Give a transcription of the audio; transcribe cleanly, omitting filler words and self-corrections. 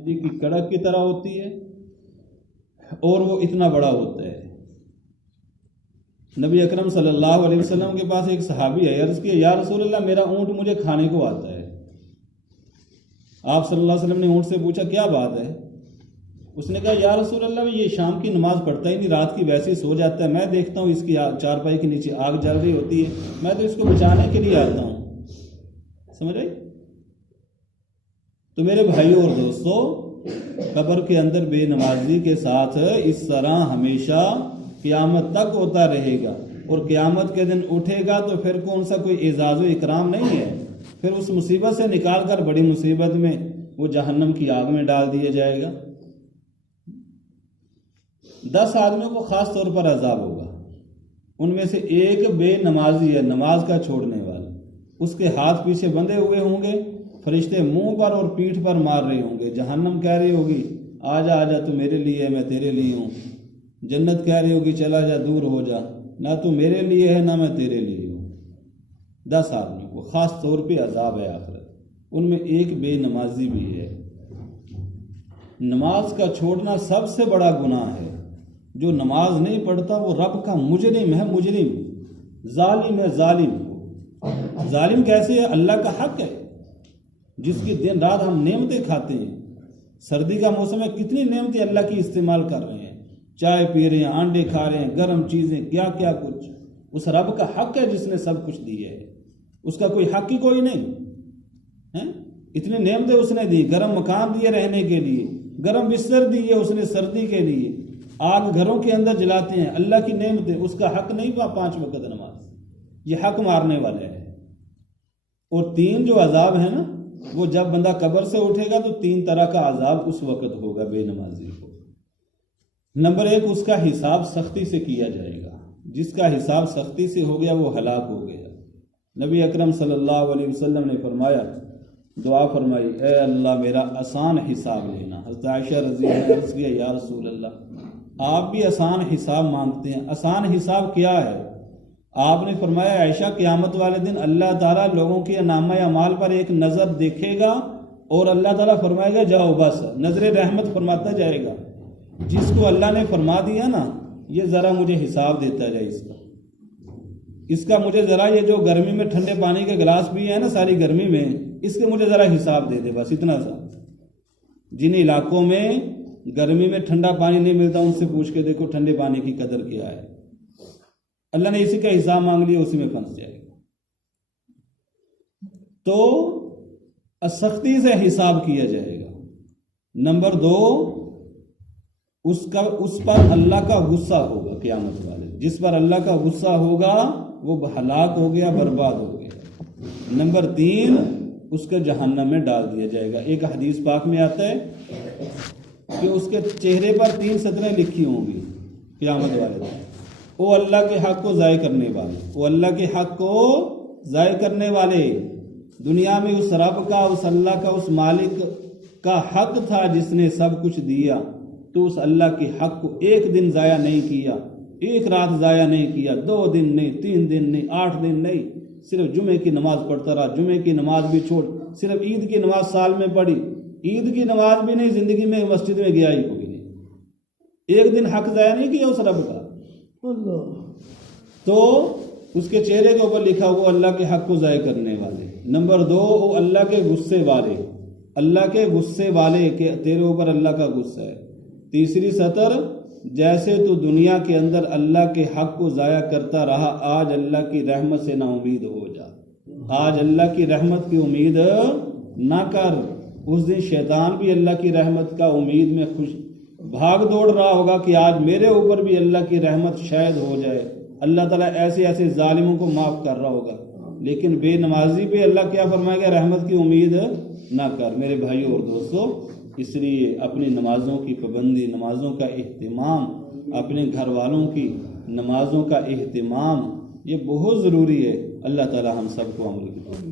بجلی کی کڑک کی طرح ہوتی ہے اور وہ اتنا بڑا ہوتا ہے۔ نبی اکرم صلی اللہ علیہ وسلم کے پاس ایک صحابی ہے، عرض کیا یا رسول اللہ میرا اونٹ مجھے کھانے کو آتا ہے۔ آپ صلی اللہ علیہ وسلم نے اونٹ سے پوچھا کیا بات ہے؟ اس نے کہا یا رسول اللہ یہ شام کی نماز پڑھتا ہی نہیں، رات کی ویسے ہی سو جاتا ہے، میں دیکھتا ہوں اس کی چارپائی کے نیچے آگ جل رہی ہوتی ہے، میں تو اس کو بچانے کے لیے آتا ہوں۔ سمجھ رہے؟ تو میرے بھائیوں اور دوستو، قبر کے اندر بے نمازی کے ساتھ اس طرح ہمیشہ قیامت تک ہوتا رہے گا، اور قیامت کے دن اٹھے گا تو پھر کون سا کوئی اعزاز و اکرام نہیں ہے، پھر اس مصیبت سے نکال کر بڑی مصیبت میں وہ جہنم کی آگ میں ڈال دیا جائے گا۔ 10 آدمیوں کو خاص طور پر عذاب ہوگا، ان میں سے ایک بے نمازی ہے، نماز کا چھوڑنے والا، اس کے ہاتھ پیچھے بندھے ہوئے ہوں گے، فرشتے منہ پر اور پیٹھ پر مار رہے ہوں گے، جہنم کہہ رہی ہوگی آجا آجا تو میرے لیے ہے، میں تیرے لیے ہوں، جنت کہہ رہی ہوگی چلا جا دور ہو جا، نہ تو میرے لیے ہے نہ میں تیرے لیے ہوں۔ 10 آدمیوں کو خاص طور پہ عذاب ہے آخرت، ان میں ایک بے نمازی بھی ہے۔ نماز کا چھوڑنا سب سے بڑا گناہ ہے، جو نماز نہیں پڑھتا وہ رب کا مجرم ہے، مجرم، ظالم ہے، ظالم۔ ظالم کیسے ہے؟ اللہ کا حق ہے، جس کی دن رات ہم نعمتیں کھاتے ہیں، سردی کا موسم ہے کتنی نعمتیں اللہ کی استعمال کر رہے ہیں، چائے پی رہے ہیں، انڈے کھا رہے ہیں، گرم چیزیں، کیا کیا کچھ، اس رب کا حق ہے جس نے سب کچھ دیا ہے، اس کا کوئی حق ہی کوئی نہیں ہے۔ اتنی نعمتیں اس نے دی، گرم مکان دیے رہنے کے لیے، گرم بستر دیے اس نے سردی کے لیے، آگ گھروں کے اندر جلاتے ہیں، اللہ کی نعمتیں، اس کا حق نہیں پا 5 وقت نماز، یہ حق مارنے والا ہے۔ اور 3 جو عذاب ہے نا، وہ جب بندہ قبر سے اٹھے گا تو 3 طرح کا عذاب اس وقت ہوگا بے نمازی کو۔ نمبر 1، اس کا حساب سختی سے کیا جائے گا، جس کا حساب سختی سے ہو گیا وہ ہلاک ہو گیا۔ نبی اکرم صلی اللہ علیہ وسلم نے فرمایا، دعا فرمائی، اے اللہ میرا آسان حساب لینا۔ حضرت عائشہ رضی اللہ عنہا نے عرض کیا یا رسول اللہ آپ بھی آسان حساب مانگتے ہیں، آسان حساب کیا ہے؟ آپ نے فرمایا عائشہ قیامت والے دن اللہ تعالیٰ لوگوں کے نامہ اعمال پر ایک نظر دیکھے گا اور اللہ تعالیٰ فرمائے گا جاؤ بس، نظر رحمت فرماتا جائے گا، جس کو اللہ نے فرما دیا نا یہ ذرا مجھے حساب دیتا جائے اس کا مجھے ذرا، یہ جو گرمی میں ٹھنڈے پانی کے گلاس بھی ہے نا ساری گرمی میں، اس کے مجھے ذرا حساب دے دے، بس اتنا سا۔ جن علاقوں میں گرمی میں ٹھنڈا پانی نہیں ملتا ان سے پوچھ کے دیکھو ٹھنڈے پانی کی قدر کیا ہے، اللہ نے اسی کا حساب مانگ لیا، اسی میں پھنس جائے گا۔ تو سختی سے حساب کیا جائے گا۔ نمبر 2، اس پر اللہ کا غصہ ہوگا قیامت والے، جس پر اللہ کا غصہ ہوگا وہ ہلاک ہو گیا، برباد ہو گیا۔ نمبر 3، اس کے جہنم میں ڈال دیا جائے گا۔ ایک حدیث پاک میں آتا ہے کہ اس کے چہرے پر 3 سطریں لکھی ہوں گی قیامت والے دن، وہ اللہ کے حق کو ضائع کرنے والے، وہ اللہ کے حق کو ضائع کرنے والے۔ دنیا میں اس رب کا، اس اللہ کا، اس مالک کا حق تھا جس نے سب کچھ دیا، تو اس اللہ کے حق کو ایک دن ضائع نہیں کیا، ایک رات ضائع نہیں کیا، 2 دن نہیں، 3 دن نہیں، 8 دن نہیں، صرف جمعے کی نماز پڑھتا رہا، جمعے کی نماز بھی چھوڑ، صرف عید کی نماز سال میں پڑھی، عید کی نماز بھی نہیں، زندگی میں مسجد میں گیا ہی کوئی نہیں، ایک دن حق ضائع نہیں کیا اس رب کا۔ تو اس کے چہرے کے اوپر لکھا ہوا اللہ کے حق کو ضائع کرنے والے۔ نمبر 2، وہ اللہ کے غصے والے، اللہ کے غصے والے کہ تیرے اوپر اللہ کا غصہ ہے۔ تیسری سطر، جیسے تو دنیا کے اندر اللہ کے حق کو ضائع کرتا رہا، آج اللہ کی رحمت سے نا امید ہو جا، آج اللہ کی رحمت کی امید نہ کر۔ اس دن شیطان بھی اللہ کی رحمت کا امید میں خوش بھاگ دوڑ رہا ہوگا کہ آج میرے اوپر بھی اللہ کی رحمت شاید ہو جائے، اللہ تعالیٰ ایسے ایسے ظالموں کو معاف کر رہا ہوگا، لیکن بے نمازی پہ اللہ کیا فرمائے گا؟ رحمت کی امید نہ کر۔ میرے بھائیوں اور دوستوں، اس لیے اپنی نمازوں کی پابندی، نمازوں کا اہتمام، اپنے گھر والوں کی نمازوں کا اہتمام، یہ بہت ضروری ہے۔ اللہ تعالیٰ ہم سب کو عمل کرے۔